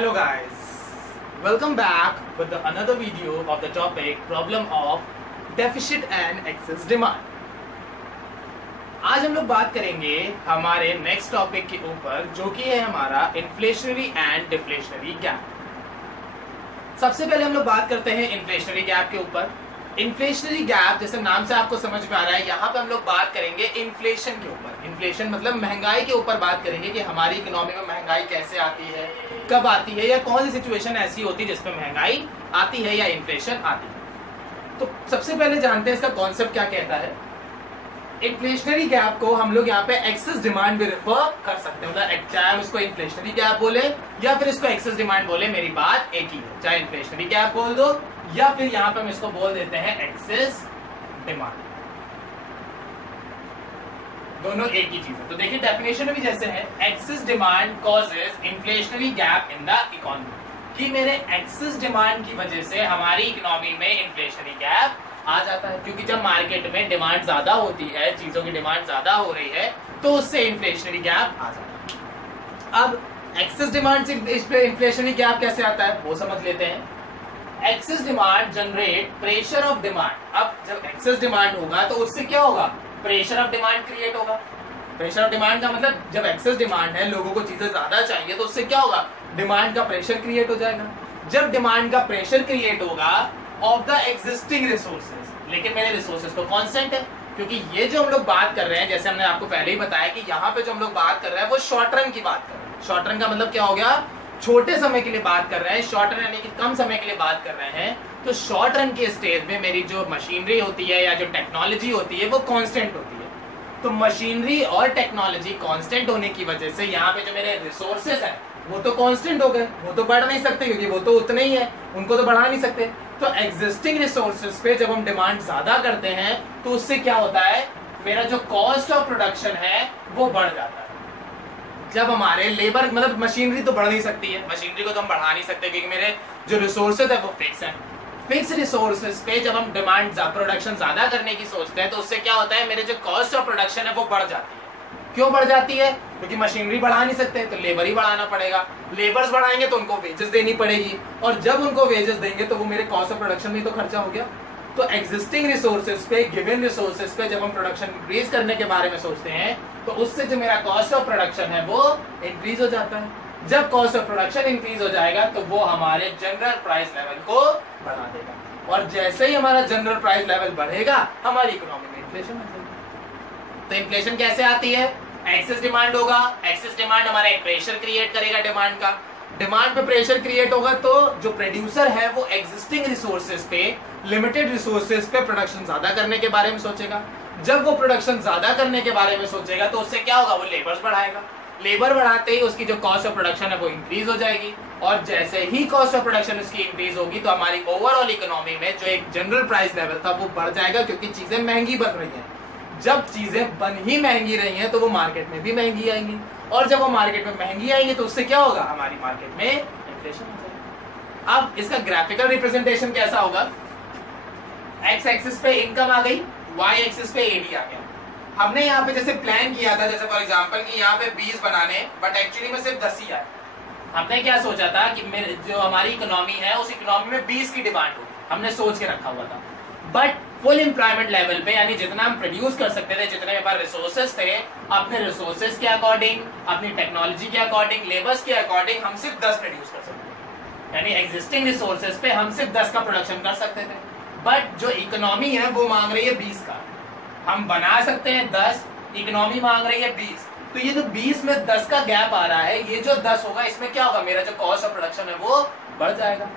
Hello guys, welcome back with another video of the topic problem of deficit and excess demand। आज हम लोग बात करेंगे हमारे नेक्स्ट टॉपिक के ऊपर जो कि है हमारा इन्फ्लेशनरी एंड डिफ्लेशनरी गैप। सबसे पहले हम लोग बात करते हैं इन्फ्लेशनरी गैप के ऊपर। इन्फ्लेशनरी गैप जैसे नाम से आपको समझ में आ रहा है, यहाँ पे हम लोग बात करेंगे इन्फ्लेशन के ऊपर। इन्फ्लेशन मतलब महंगाई के ऊपर बात करेंगे कि हमारी इकोनॉमी में महंगाई कैसे आती है, कब आती है, या कौन सी सिचुएशन ऐसी होती है जिसमें महंगाई आती है या इन्फ्लेशन आती है। तो सबसे पहले जानते हैं इसका कॉन्सेप्ट क्या कहता है। इन्फ्लेशनरी गैप को हम लोग यहाँ पे एक्सेस डिमांड भी रेफर कर सकते हैं, मतलब चाहे हम इसको इन्फ्लेशनरी गैप बोले या फिर इसको एक्सेस डिमांड बोले, मेरी बात एक ही है। चाहे इन्फ्लेशनरी गैप बोल दो या फिर यहाँ पे हम इसको बोल देते हैं एक्सेस डिमांड, दोनों एक ही चीज है। तो देखिए डेफिनेशन में भी जैसे है, excess demand causes inflationary gap in the economy, कि मेरे एक्सेस डिमांड की वजह से हमारी इकोनॉमी में इन्फ्लेशनरी गैप आ जाता है। क्योंकि जब मार्केट में डिमांड ज्यादा होती है, चीजों की डिमांड ज्यादा हो रही है, तो उससे इन्फ्लेशनरी गैप आ जाता है। अब एक्सेस डिमांड से इन्फ्लेशनरी गैप कैसे आता है वो समझ लेते हैं। Excess demand generate pressure of demand. अब जब एक्सेस डिमांड होगा तो उससे क्या होगा, प्रेशर ऑफ डिमांड क्रिएट होगा। प्रेशर ऑफ डिमांड का मतलब जब एक्सेस डिमांड है, लोगों को चीजें ज्यादा चाहिए, तो उससे क्या होगा, डिमांड का प्रेशर क्रिएट हो जाएगा। जब डिमांड का प्रेशर क्रिएट होगा ऑफ द एग्जिस्टिंग रिसोर्सेज, लेकिन मेरे रिसोर्सेज तो कांस्टेंट है, क्योंकि ये जो हम लोग बात कर रहे हैं, जैसे हमने आपको पहले ही बताया कि यहाँ पे जो हम लोग बात कर रहे हैं वो शॉर्ट रन की बात कर रहे हैं। शॉर्ट रन का मतलब क्या हो गया, छोटे समय के लिए बात कर रहे हैं। शॉर्ट रन यानी कि कम समय के लिए बात कर रहे हैं। तो शॉर्ट रन के स्टेज में मेरी जो मशीनरी होती है या जो टेक्नोलॉजी होती है वो कांस्टेंट होती है। तो मशीनरी और टेक्नोलॉजी कांस्टेंट होने की वजह से यहाँ पे जो मेरे रिसोर्सेज हैं वो तो कांस्टेंट हो गए, वो तो बढ़ नहीं सकते क्योंकि वो तो उतने ही है, उनको तो बढ़ा नहीं सकते। तो एग्जिस्टिंग रिसोर्सेज पे जब हम डिमांड ज्यादा करते हैं तो उससे क्या होता है, मेरा जो कॉस्ट ऑफ प्रोडक्शन है वो बढ़ जाता है। जब हमारे लेबर मतलब मशीनरी तो बढ़ नहीं सकती है, मशीनरी को तो हम बढ़ा नहीं सकते क्योंकि मेरे जो रिसोर्सेज है वो फिक्स है। फिक्स रिसोर्सेज पे जब हम डिमांड प्रोडक्शन ज्यादा करने की सोचते हैं तो उससे क्या होता है, मेरे जो कॉस्ट ऑफ प्रोडक्शन है वो बढ़ जाती है। क्यों बढ़ जाती है, क्योंकि मशीनरी बढ़ा नहीं सकते तो लेबर ही बढ़ाना पड़ेगा। लेबर्स बढ़ाएंगे तो उनको वेजेस देनी पड़ेगी, और जब उनको वेजेस देंगे तो वो मेरे कॉस्ट ऑफ प्रोडक्शन में तो खर्चा हो गया। तो एग्जिस्टिंग रिसोर्सेज पे, गिवन रिसोर्सेज पे जब हम प्रोडक्शन इंक्रीज करने के बारे में सोचते हैं तो उससे जो मेरा कॉस्ट ऑफ प्रोडक्शन है वो इंक्रीज हो जाता है। जब कॉस्ट ऑफ प्रोडक्शन इंक्रीज हो जाएगा तो वो हमारे जनरल प्राइस लेवल को बढ़ा देगा, और जैसे ही हमारा जनरल प्राइस लेवल बढ़ेगा हमारी इकोनॉमी में इन्फ्लेशन आ जाएगी। तो इन्फ्लेशन कैसे आती है, एक्सेस डिमांड होगा, एक्सेस डिमांड हमारा एक प्रेशर क्रिएट करेगा डिमांड का, डिमांड पे प्रेशर क्रिएट होगा तो जो प्रोड्यूसर है वो एग्जिस्टिंग रिसोर्सेज पे, लिमिटेड रिसोर्सेज पे प्रोडक्शन ज्यादा करने के बारे में सोचेगा। जब वो प्रोडक्शन ज्यादा करने के बारे में सोचेगा तो उससे क्या होगा, वो लेबर्स बढ़ाएगा। लेबर बढ़ाते ही उसकी जो कॉस्ट ऑफ प्रोडक्शन है वो इंक्रीज हो जाएगी, और जैसे ही कॉस्ट ऑफ प्रोडक्शन उसकी इंक्रीज होगी तो हमारी ओवरऑल इकोनॉमी में जो एक जनरल प्राइस लेवल था वो बढ़ जाएगा, क्योंकि चीजें महंगी बन रही हैं। जब चीजें बन ही महंगी रही हैं तो वो मार्केट में भी महंगी आएंगी, और जब वो मार्केट में महंगी आएंगी तो उससे क्या होगा, हमारी मार्केट में इन्फ्लेशन हो जाएगा। अब इसका ग्राफिकल रिप्रेजेंटेशन कैसा होगा, एक्स एक्सिस पे इनकम आ गई, वाई एक्सिस पे एडी आ गया। हमने यहाँ पे जैसे प्लान किया था, जैसे फॉर एग्जांपल कि यहाँ पे 20 बनाने, बट एक्चुअली में सिर्फ 10 ही आए। हमने क्या सोचा था कि मेरे जो हमारी इकोनॉमी है उस इकोनॉमी में 20 की डिमांड होगी, हमने सोच के रखा हुआ था। बट फुल एम्प्लॉयमेंट लेवल पे, यानी जितना हम प्रोड्यूस कर सकते थे, जितने हमारे रिसोर्सेज थे, अपने रिसोर्सेज के अकॉर्डिंग, अपनी टेक्नोलॉजी के अकॉर्डिंग, लेबर्स के अकॉर्डिंग हम सिर्फ 10 प्रोड्यूस कर सकते थे। यानी एग्जिस्टिंग रिसोर्सेज पे हम सिर्फ 10 का प्रोडक्शन कर सकते थे। बट जो इकोनॉमी है वो मांग रही है 20 का, हम बना सकते हैं 10, इकोनॉमी मांग रही है 20। तो ये जो 20 में 10 का गैप आ रहा है, ये जो 10 होगा इसमें क्या होगा, मेरा जो कॉस्ट ऑफ प्रोडक्शन है वो बढ़ जाएगा।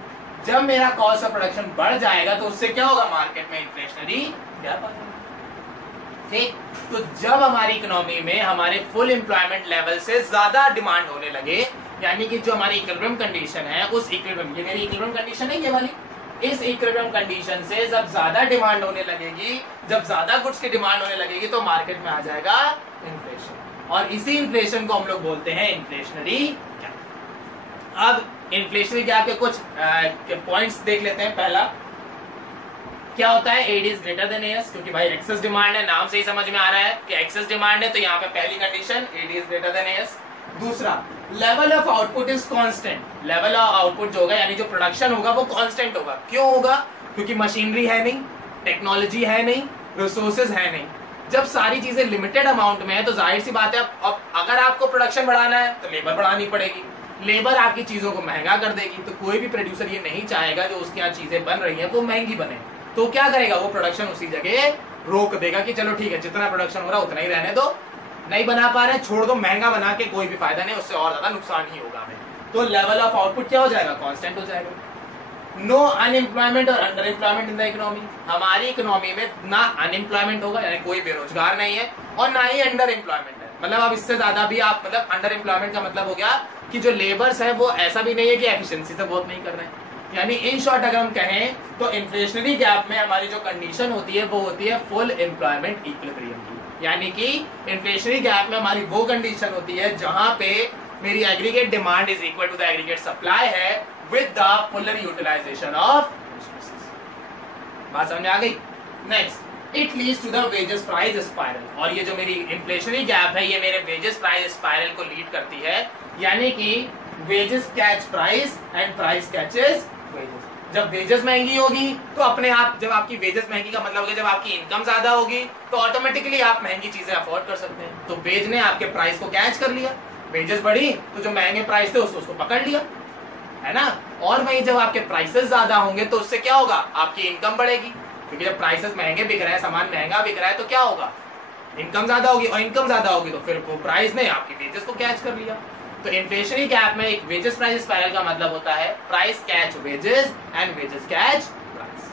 जब मेरा कॉस्ट ऑफ प्रोडक्शन बढ़ जाएगा तो उससे क्या होगा, मार्केट में इन्फ्लेशनरी गैप आ जाएगा। ठीक, तो जब हमारी इकोनॉमी में हमारे फुल एम्प्लॉयमेंट लेवल से ज्यादा डिमांड होने लगे, यानी कि जो हमारी इक्विलिब्रियम कंडीशन है उस इक्विलिब्रियम, ये मेरी इक्विलिब्रियम कंडीशन है ये वाली, इस इक्विलिब्रियम कंडीशन से जब ज्यादा डिमांड होने लगेगी, जब ज्यादा गुड्स की डिमांड होने लगेगी तो मार्केट में आ जाएगा इन्फ्लेशन, और इसी इन्फ्लेशन को हम लोग बोलते हैं इन्फ्लेशनरी गैप। अब इन्फ्लेशनरी गैप के कुछ पॉइंट्स देख लेते हैं। पहला क्या होता है, AD is greater than AS, क्योंकि भाई एक्सेस डिमांड है, नाम से ही समझ में आ रहा है कि एक्सेस डिमांड है, तो यहाँ पे पहली condition AD is greater than AS. दूसरा, level of output is constant. Level of output जो होगा यानी जो प्रोडक्शन होगा वो कांस्टेंट होगा। क्यों होगा? क्योंकि मशीनरी है नहीं, टेक्नोलॉजी है नहीं, रिसोर्सेज है नहीं। जब सारी चीजें लिमिटेड अमाउंट में है तो जाहिर सी बात है, अब अगर आपको प्रोडक्शन बढ़ाना है तो लेबर बढ़ानी पड़ेगी। लेबर आपकी चीजों को महंगा कर देगी। तो कोई भी प्रोड्यूसर ये नहीं चाहेगा जो उसके यहाँ चीजें बन रही है वो महंगी बने। तो क्या करेगा? वो प्रोडक्शन उसी जगह रोक देगा कि चलो ठीक है, जितना प्रोडक्शन हो रहा है उतना ही रहने दो, नहीं बना पा रहे छोड़ दो, महंगा बना के कोई भी फायदा नहीं, उससे और ज्यादा नुकसान ही होगा हमें। तो लेवल ऑफ आउटपुट क्या हो जाएगा? कांस्टेंट हो जाएगा। नो अनएम्प्लॉयमेंट और under employment in the economy. हमारी इकोनॉमी में ना अनएम्प्लॉयमेंट होगा यानी कोई बेरोजगार नहीं है, और ना ही अंडर एम्प्लॉयमेंट है। मतलब अब इससे ज्यादा भी आप, मतलब अंडर एम्प्लॉयमेंट का मतलब हो गया कि जो लेबर्स है वो ऐसा भी नहीं है कि एफिशिएंसी से बहुत नहीं कर रहे हैं। यानी इन शॉर्ट अगर हम कहें तो इन्फ्लेशनरी गैप में हमारी जो कंडीशन होती है वो होती है फुल एम्प्लॉयमेंट इक्विलिब्रियम की। यानी कि इन्फ्लेशनरी गैप में हमारी वो कंडीशन होती है जहां पे मेरी aggregate demand is equal to the aggregate supply है with the fuller utilization of resources. बात समझ में आ गई? Next, it leads to the wages price spiral. और ये जो मेरी इन्फ्लेशनरी गैप है ये मेरे वेजेस प्राइस स्पाइरल को लीड करती है। यानी कि wages catch price and price catches wages. जब वेजेस महंगी होगी तो अपने आप, जब आपकी वेजेस महंगी का मतलब होगा जब आपकी इनकम ज्यादा होगी तो ऑटोमेटिकली आप महंगी चीजें अफोर्ड कर सकते हैं। तो वेज ने आपके प्राइस को कैच कर लिया, वेजेस बढ़ी तो जो महंगे प्राइस थे उसको पकड़ लिया, है ना। और वहीं जब आपके प्राइसेस ज्यादा होंगे तो उससे क्या होगा? आपकी इनकम बढ़ेगी, क्योंकि जब प्राइसेस महंगे बिक रहे हैं, सामान महंगा बिक रहा है तो क्या होगा? इनकम ज्यादा होगी, और इनकम ज्यादा होगी तो फिर वो प्राइस ने आपकी वेजेस को कैच कर लिया। तो इन्फ्लेशनरी गैप में एक वेजेस प्राइस स्पाइरल का मतलब होता है price catch wages and wages catch price.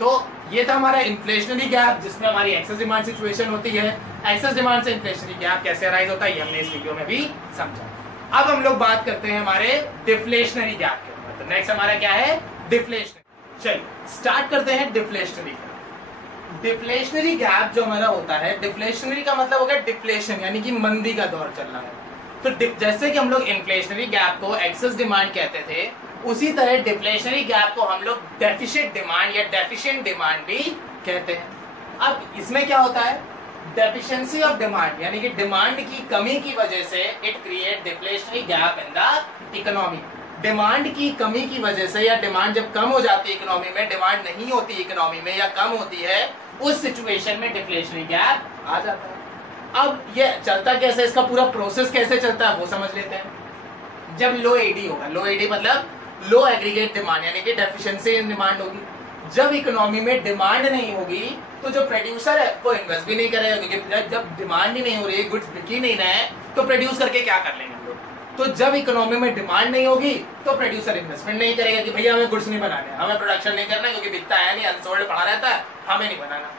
तो ये था हमारा इन्फ्लेशनरी गैप जिसमें हमारी एक्सेस डिमांड सिचुएशन होती है। एक्सेस डिमांड से इन्फ्लेशनरी गैप कैसे अराइज होता है ये हमने इस वीडियो में भी समझा। अब हम लोग बात करते हैं हमारे डिफ्लेशनरी गैप के ऊपर। तो नेक्स्ट हमारा क्या है? डिफ्लेशनरी। चलिए स्टार्ट करते हैं डिफ्लेशनरी गैप। डिफ्लेशनरी गैप जो हमारा होता है, डिफ्लेशनरी का मतलब होगा डिफ्लेशन यानी कि मंदी का दौर चल रहा है। तो जैसे कि हम लोग इन्फ्लेशनरी गैप को एक्सेस डिमांड कहते थे, उसी तरह डिफ्लेशनरी गैप को हम लोग डेफिशिएंट डिमांड या डेफिशिएंट डिमांड भी कहते हैं। अब इसमें क्या होता है? डेफिशिएंसी ऑफ डिमांड यानी कि डिमांड की कमी की वजह से it create deflationary gap in the economy. Demand की कमी की वजह से या डिमांड जब कम हो जाती है इकोनॉमी में, डिमांड नहीं होती इकोनॉमी में या कम होती है, उस सिचुएशन में डिफ्लेशनरी गैप आ जाता है। अब ये चलता कैसे, इसका पूरा प्रोसेस कैसे चलता है वो समझ लेते हैं। जब लो एडी होगा, लो एडी मतलब लो एग्रीगेट डिमांड यानी कि डेफिशिएंसी इन डिमांड होगी। जब इकोनॉमी में डिमांड नहीं होगी तो जो प्रोड्यूसर है वो इन्वेस्ट भी नहीं करेगा, क्योंकि जब डिमांड ही नहीं हो रही है, गुड्स बिक ही नहीं रहे हैं, तो प्रोड्यूस करके क्या कर लेंगे हम लोग। तो जब इकोनॉमी में डिमांड नहीं होगी तो प्रोड्यूसर इन्वेस्टमेंट नहीं करेगा कि भैया हमें गुड्स नहीं बनाने, हमें प्रोडक्शन नहीं करना क्योंकि बिकता है नहीं, अनसोल्ड पड़ा रहता है, हमें नहीं बनाना।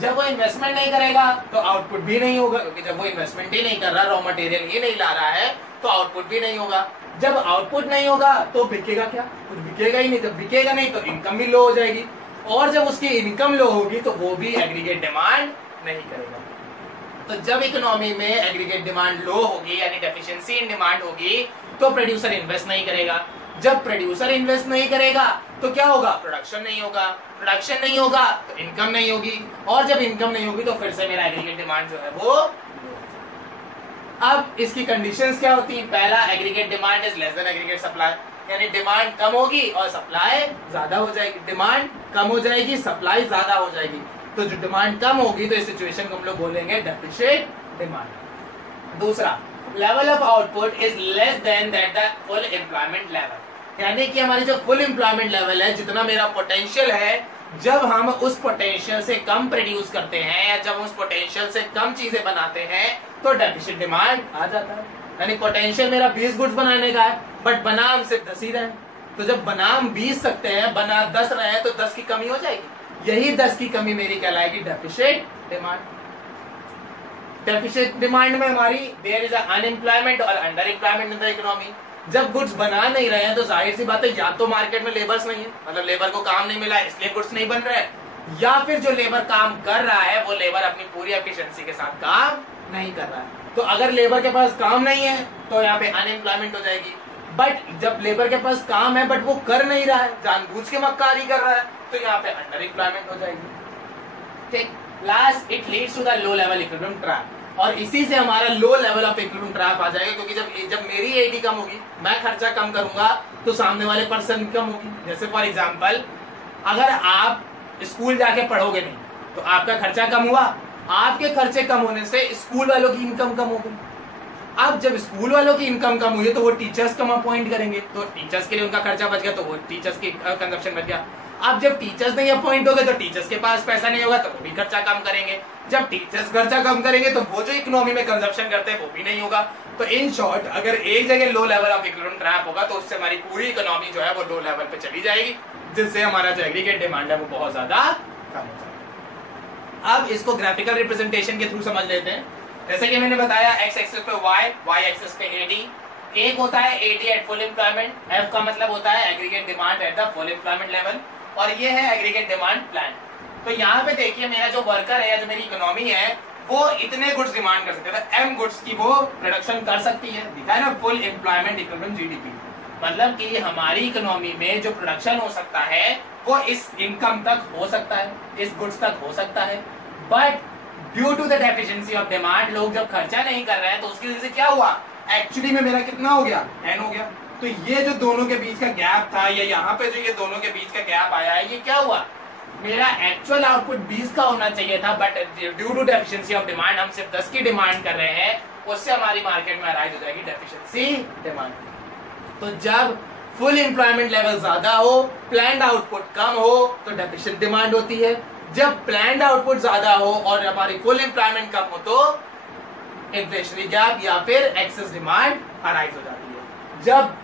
जब वो इन्वेस्टमेंट नहीं करेगा तो आउटपुट भी नहीं होगा, क्योंकि जब वो इन्वेस्टमेंट ही नहीं कर रहा, रॉ मटेरियल ही नहीं ला रहा है, तो आउटपुट भी नहीं होगा। जब आउटपुट नहीं होगा तो बिकेगा क्या? कुछ बिकेगा ही नहीं। जब बिकेगा नहीं तो इनकम भी लो हो जाएगी, और जब उसकी इनकम लो होगी तो वो भी एग्रीगेट डिमांड नहीं करेगा। तो जब इकोनॉमी में एग्रीगेट डिमांड लो होगी यानी डेफिशिएंसी इन डिमांड होगी तो प्रोड्यूसर इन्वेस्ट नहीं करेगा। जब प्रोड्यूसर इन्वेस्ट नहीं करेगा तो क्या होगा? प्रोडक्शन नहीं होगा। प्रोडक्शन नहीं होगा तो इनकम नहीं होगी, और जब इनकम नहीं होगी तो फिर से मेरा एग्रीगेट डिमांड जो है वो। अब इसकी कंडीशंस क्या होती है? पहला, aggregate demand is less than aggregate supply, यानी डिमांड कम होगी और सप्लाई ज्यादा हो जाएगी। डिमांड कम हो जाएगी, सप्लाई ज्यादा हो जाएगी। तो जो डिमांड कम होगी तो इस सिचुएशन को हम लोग बोलेंगे डेफिशिएंट डिमांड। दूसरा, level of output is less than that the full employment level, यानी कि हमारी जो फुल एम्प्लॉयमेंट लेवल है, जितना मेरा पोटेंशियल है, जब हम उस पोटेंशियल से कम प्रोड्यूस करते हैं या जब उस पोटेंशियल से कम चीजें बनाते हैं तो डेफिशिएंट डिमांड आ जाता है। यानी पोटेंशियल मेरा 20 गुड्स बनाने का है बट बना हम सिर्फ 10 ही रहे, तो जब बना हम 20 सकते हैं, बना 10 रहे हैं, तो 10 की कमी हो जाएगी। यही 10 की कमी मेरी कहलाएगी डेफिशिएंट डिमांड। डेफिशिएंट डिमांड में हमारी देयर इज अनएम्प्लॉयमेंट और under employment in the economy. जब गुड्स बना नहीं रहे हैं तो जाहिर सी बात है, या तो मार्केट में लेबर्स नहीं है, मतलब लेबर को काम नहीं मिला इसलिए गुड्स नहीं बन रहे, या फिर जो लेबर काम कर रहा है वो लेबर अपनी पूरी एफिशिएंसी के साथ काम नहीं कर रहा है। तो अगर लेबर के पास काम नहीं है तो यहाँ पे अनएम्प्लॉयमेंट हो जाएगी। बट जब लेबर के पास काम है बट वो कर नहीं रहा है, जानबूझ के मक्कारी कर रहा है, तो यहाँ पे अंडर एम्प्लॉयमेंट हो जाएगी। ठीक। Last, it leads to the low level equilibrium trap, और इसी से हमारा low level of equilibrium trap आ जाएगा, क्योंकि जब मेरी एडी कम होगी, मैं खर्चा कम करूंगा, तो सामने वाले पर्सन कम होगी। जैसे फॉर एग्जांपल, अगर आप स्कूल जाके पढ़ोगे नहीं तो आपका खर्चा कम हुआ, आपके खर्चे कम होने से स्कूल वालों की इनकम कम हो गई। अब जब स्कूल वालों की इनकम कम हुई तो वो टीचर्स कम अपॉइंट करेंगे, तो टीचर्स के लिए उनका खर्चा बच गया, तो वो टीचर्स की कंजप्शन बच गया। अब जब टीचर्स नहीं अपॉइंट हो गए तो टीचर्स के पास पैसा नहीं होगा, तो वो भी खर्चा कम करेंगे। जब टीचर्स खर्चा कम करेंगे तो वो जो इकोनॉमी में कंजप्शन करते हैं वो भी नहीं होगा। तो इन शॉर्ट, अगर एक जगह लो लेवल ऑफ इक्विलिब्रियम ट्रैप होगा तो उससे हमारी पूरी इकोनॉमी जो है वो लो लेवल पे चली जाएगी, जिससे हमारा जो एग्रीगेट डिमांड है वो बहुत ज्यादा कम हो जाएगा। अब इसको ग्राफिकल रिप्रेजेंटेशन के थ्रू समझ लेते हैं। जैसे कि मैंने बताया, एक्स एक्सिस पे y एक्सिस पे एडी। एक होता है AD at full employment, F का मतलब होता है aggregate demand at the full employment level, और ये है एग्रीगेट डिमांड प्लान। तो यहाँ पे देखिए, मेरा जो वर्कर है या जो मेरी इकोनॉमी है वो इतने गुड्स डिमांड कर सकते हैं, तो एम गुड्स की वो प्रोडक्शन कर सकती है। दिखा है ना, फुल एम्प्लॉयमेंट इक्विलिब्रियम जीडीपी, मतलब कि हमारी इकोनॉमी में जो प्रोडक्शन हो सकता है वो इस इनकम तक हो सकता है, इस गुड्स तक हो सकता है। But due to the deficiency of demand, लोग जब खर्चा नहीं कर रहे हैं तो उसकी वजह से क्या हुआ, एक्चुअली में मेरा कितना हो गया, एन हो गया। तो ये जो दोनों के बीच का गैप था, या यहाँ पे जो ये दोनों के बीच का गैप आया है, ये क्या हुआ, मेरा एक्चुअल आउटपुट 20 का होना चाहिए था, but due to deficiency of demand हम सिर्फ 10 की डिमांड कर रहे हैं, उससे हमारी मार्केट में अराइज हो जाएगी डेफिशिएंसी डिमांड। तो जब फुल एम्प्लॉयमेंट लेवल ज्यादा हो, प्लान्ड आउटपुट कम हो, तो डेफिशिएंट डिमांड होती है। जब प्लान्ड आउटपुट ज्यादा हो और हमारी फुल एम्प्लॉयमेंट कम हो तो इन्फ्लेशनरी गैप या फिर एक्सेस डिमांड अराइज हो जाती है। जब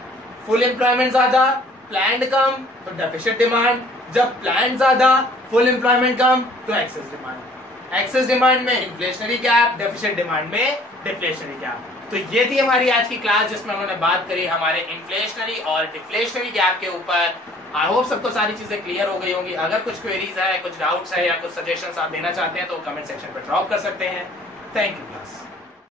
फुल एम्प्लॉयमेंट ज्यादा, प्लान्ड कम, तो डेफिशिएंट डिमांड। जब प्लान्ड ज्यादा, फुल एम्प्लॉयमेंट कम, तो एक्सेस डिमांड। एक्सेस डिमांड में इन्फ्लेशनरी गैप, डेफिशिएंट डिमांड में डिफ्लेशनरी गैप। तो ये थी हमारी आज की क्लास, जिसमें उन्होंने बात करी हमारे इन्फ्लेशनरी और डिफ्लेशनरी गैप के ऊपर। आई होप सबको सारी चीजें क्लियर हो गई होंगी। अगर कुछ क्वेरीज है, कुछ डाउट्स है या कुछ सजेशंस आप देना चाहते हैं तो कमेंट सेक्शन पर ड्रॉप कर सकते हैं। Thank you class.